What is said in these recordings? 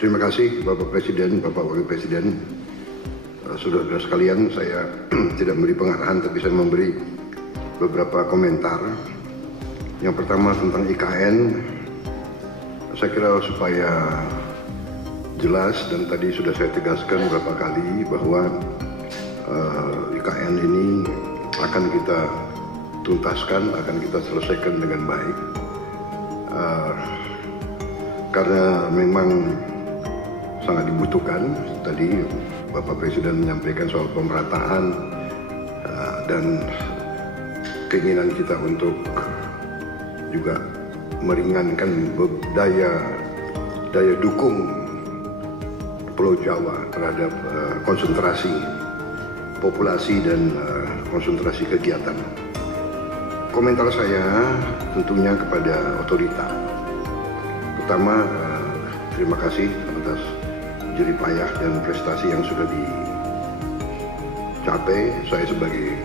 Terima kasih Bapak Presiden, Bapak Wakil Presiden, saudara-saudara sekalian. Saya tidak memberi pengarahan, tapi saya memberi beberapa komentar. Yang pertama tentang IKN, saya kira supaya jelas dan tadi sudah saya tegaskan beberapa kali bahwa IKN ini akan kita tuntaskan, akan kita selesaikan dengan baik. Karena memang sangat dibutuhkan. Tadi Bapak Presiden menyampaikan soal pemerataan dan keinginan kita untuk juga meringankan daya dukung Pulau Jawa terhadap konsentrasi populasi dan konsentrasi kegiatan. Komentar saya tentunya kepada otorita. Pertama, terima kasih atas jerih payah dan prestasi yang sudah dicapai. Saya sebagai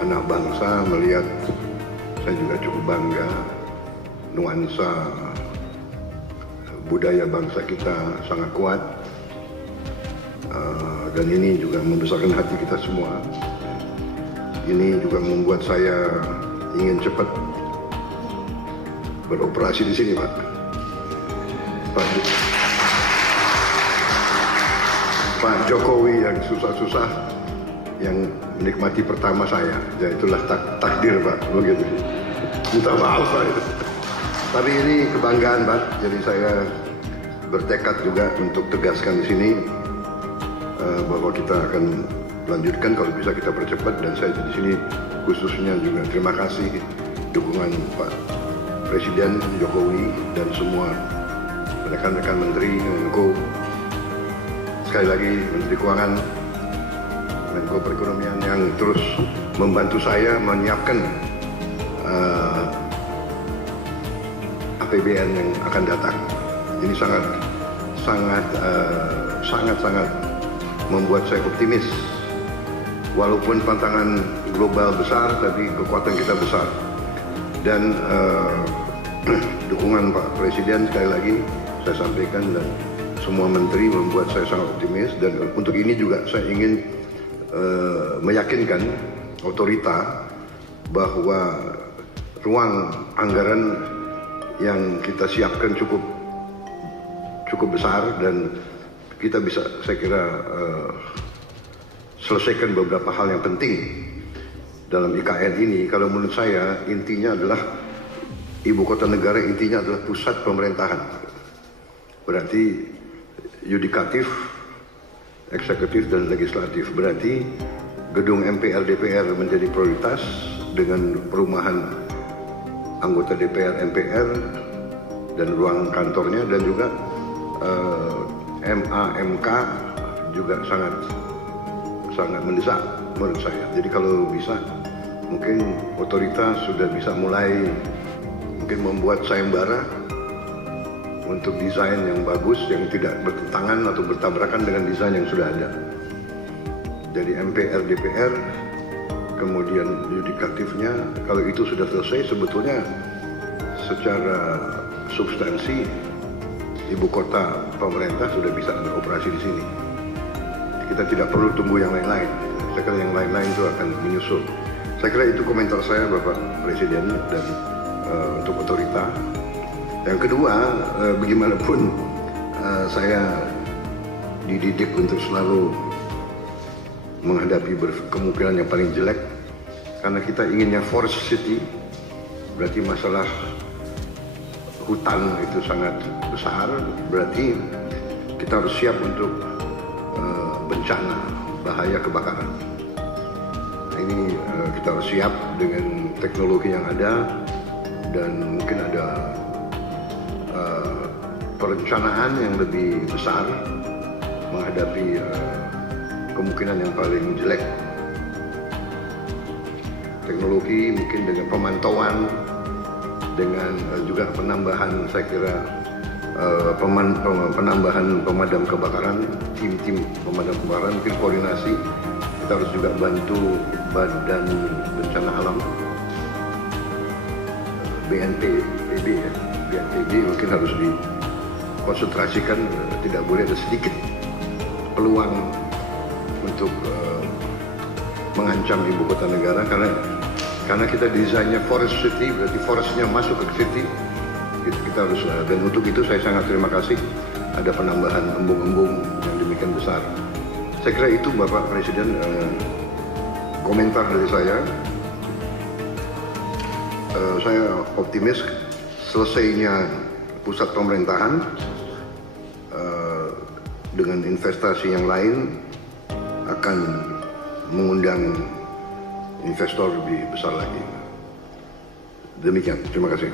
anak bangsa melihat, saya juga cukup bangga nuansa budaya bangsa kita sangat kuat, dan ini juga membesarkan hati kita semua. Ini juga membuat saya ingin cepat beroperasi di sini, Pak. Pak Jokowi yang susah-susah, yang menikmati pertama saya, ya itulah takdir, Pak, begitu. Minta maaf, Pak. Tapi ini kebanggaan, Pak. Jadi saya bertekad juga untuk tegaskan di sini bahwa kita akan lanjutkan, kalau bisa kita percepat, dan saya di sini khususnya juga terima kasih dukungan Pak Presiden Jokowi dan semua rekan-rekan Menteri, Menko, sekali lagi Menteri Keuangan, Menko Perekonomian yang terus membantu saya menyiapkan APBN yang akan datang. Ini sangat membuat saya optimis. Walaupun tantangan global besar, tapi kekuatan kita besar. Dan dukungan Pak Presiden sekali lagi saya sampaikan, dan semua menteri membuat saya sangat optimis. Dan untuk ini juga saya ingin meyakinkan otorita bahwa ruang anggaran yang kita siapkan cukup besar, dan kita bisa, saya kira, selesaikan beberapa hal yang penting dalam IKN ini. Kalau menurut saya intinya adalah ibu kota negara, intinya adalah pusat pemerintahan. Berarti yudikatif, eksekutif, dan legislatif. Berarti gedung MPR DPR menjadi prioritas dengan perumahan anggota DPR MPR dan ruang kantornya, dan juga MA/MK juga sangat mendesak menurut saya. Jadi kalau bisa, mungkin otoritas sudah bisa mulai mungkin membuat sayembara untuk desain yang bagus, yang tidak bertentangan atau bertabrakan dengan desain yang sudah ada. Jadi MPR DPR, kemudian yudikatifnya, kalau itu sudah selesai, sebetulnya secara substansi ibu kota pemerintah sudah bisa beroperasi di sini. Kita tidak perlu tunggu yang lain-lain. Saya kira yang lain-lain itu akan menyusul. Saya kira itu komentar saya, Bapak Presiden, dan untuk otorita. Yang kedua, bagaimanapun saya dididik untuk selalu menghadapi kemungkinan yang paling jelek, karena kita inginnya forest city. Berarti masalah hutan itu sangat besar, berarti kita harus siap untuk bencana, bahaya kebakaran. Nah, ini kita harus siap dengan teknologi yang ada, dan mungkin ada perencanaan yang lebih besar menghadapi kemungkinan yang paling jelek. Teknologi mungkin dengan pemantauan, dengan juga penambahan, saya kira penambahan pemadam kebakaran, tim pemadam kebakaran, mungkin koordinasi. Kita harus juga bantu Badan Bencana Alam, BNPB ya, BNPB mungkin harus konsentrasikan, tidak boleh ada sedikit peluang untuk mengancam ibu kota negara, karena kita desainnya forest city, berarti forestnya masuk ke city. Kita harus, dan untuk itu saya sangat terima kasih ada penambahan embung-embung yang demikian besar. Saya kira itu Bapak Presiden komentar dari saya. Saya optimis selesainya pusat pemerintahan dengan investasi yang lain akan mengundang investor lebih besar lagi. Demikian, terima kasih.